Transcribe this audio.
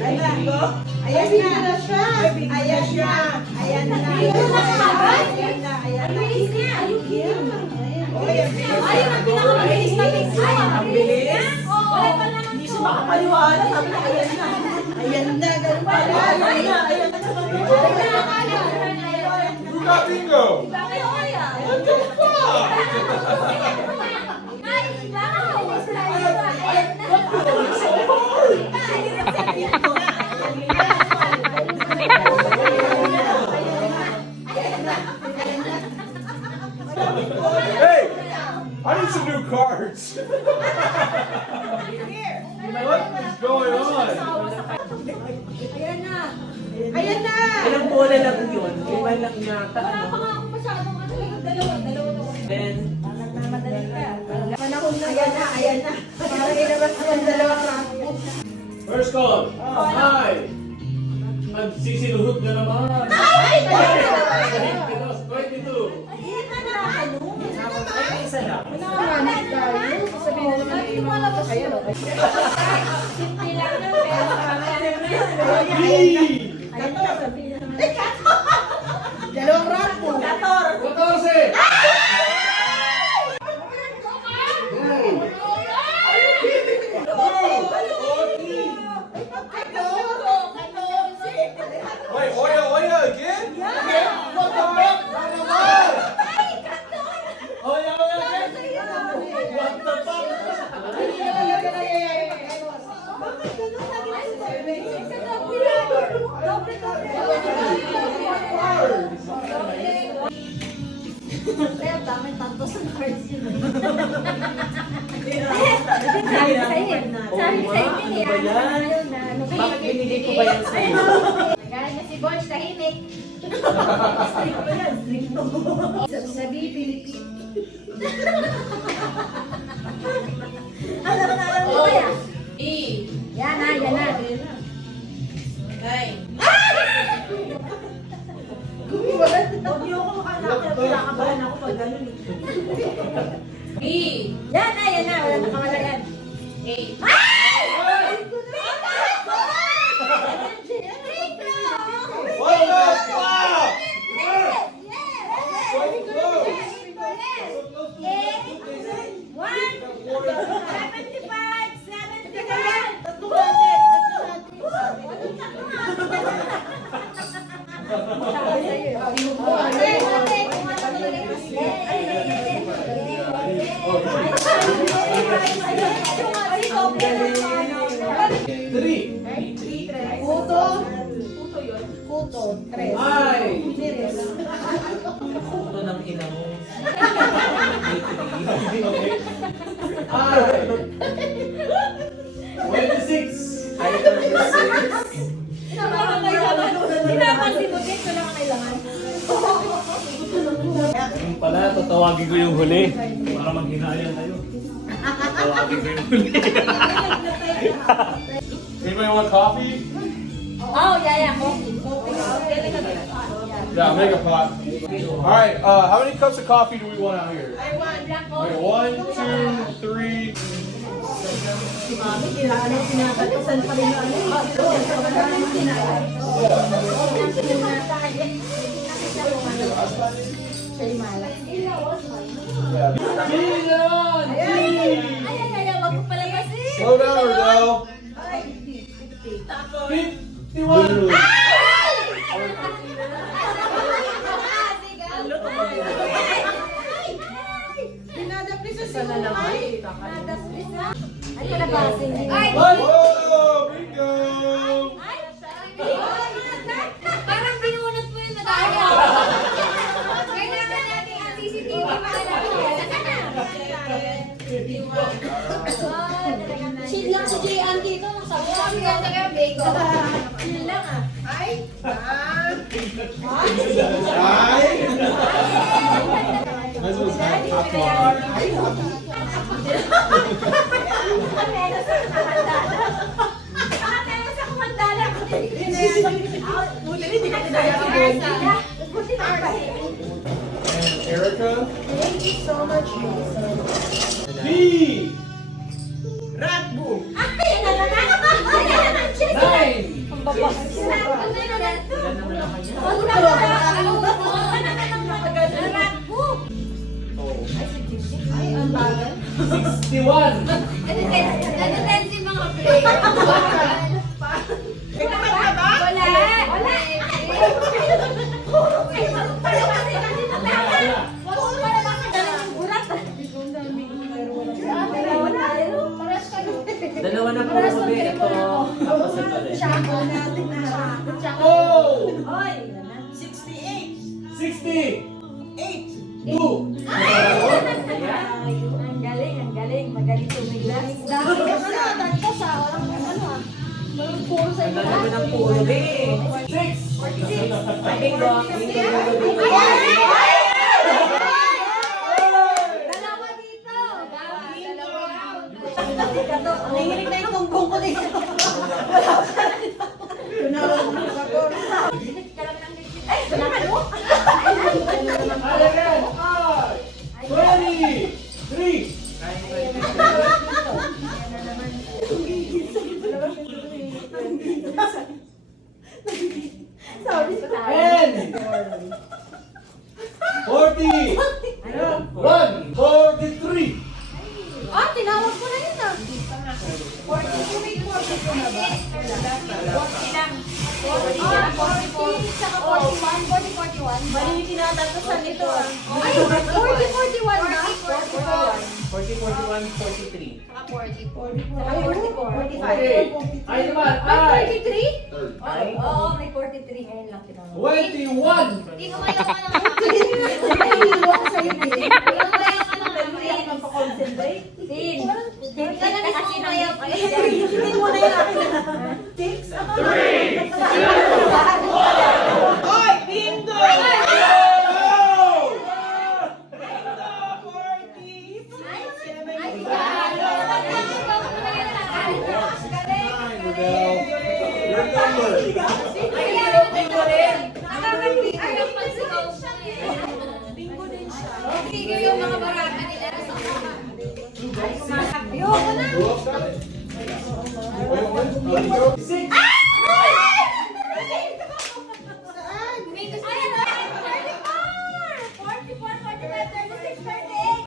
Ayan na, go. Ayan na siya. Ayan na. Ayan na. Ayan na. Ayan na. Ayun ang pinakamabilis na picture. Ang bilis. Hindi siya Makapaliwala. Sabi na, ayan na. Ayan na. Ganun pala. Ayan na. Ayan na. Who got bingo? What the fuck? So hard. Hey, I need some new cards. What is going on? Ayan na. Ilang bola lang yun? Lima lang yata. Then, Ayan na. Ayan na. Parang ilabas mo ang dalawang rapo. First call. Hi. Magsisiluhod na naman. 22. ay isa lang. B. Dalawang rapo. 14. Wait, Oya again? What the fuck? Oya again? What the fuck? Bakit binili ko ba yan sa'yo? Galing na si Bonch, tahimik. Sabi, Pilipin. Alam mo kaya? Yan na, yan na. Hindi ako makalakit. Kinakabahan ako pag ganun. Yan na, yan na. Wala na kamala yan. What the fuck? Three. Puto. Tres. Ay. Ito ng ina mo. Ay. 26. Ay, ito ng ina. Pinapansin mo, guys, wala kang kailangan. Yung pala, tatawagin ko yung huli. Para maghinayang kayo. Tatawagin ko yung huli. Anybody want coffee? Oh, yeah, coffee. Yeah, make a pot. Alright, how many cups of coffee do we want out here? Black Okay, coffee. 1, 2, 3. Si Mami, kailangan yung pinapatusan pa rin yung ano. Ay, wag mo palayasin. Slow down, Rodell. 51. Pinadaprisa si Mami. Ay, palabasin din. Ay! Whoa, bingo! Parang binunot mo yung medalya. Kailangan natin ang CCTV Chill lang si J.An dito. Sabi ka tayo, Bego. Chill lang ah. This was not popcorn. And Erica. Thank you so much, Jason. B. Rat Boom. Ay, yan na naman. Ay, yan na naman. 9. Ay, ang bagal. 61. Ano din si mga player? May kumain ka ba? Wala. Wala. Dalawa na po kami. Ito, tapos ito rin. Oh! 68. 60. 8. 2. Ang galing, ang galing. Magaling tumiglas. Ang dalawa na po kami. 6. Bingo. Dalawa dito. Dalawa. Nanginig na yung tunggong ko dito. Ay, wala ka no? Ayan. 23. Sorry. 10. 40. 143. Ah, tinawag ko na yun ah. 40. Bali yung tinatatasan nito ah. Ay, 40-41 na? 40, 41, 43. Saka 40. 45. Okay. Ay naman. Ay. 43? Ay. Oo, may 43. Ngayon lang tinawag. 21. Hindi kumayo ka ng Nahihilo ako sa'yo din. Kumayo ka ng Hindi ako magpa-concentrate. Tin. Tin ka na mismo kumayo. Hindi mo na yung akin. 6? Oy, bingo! Yung mga baraka nila. Ayoko na.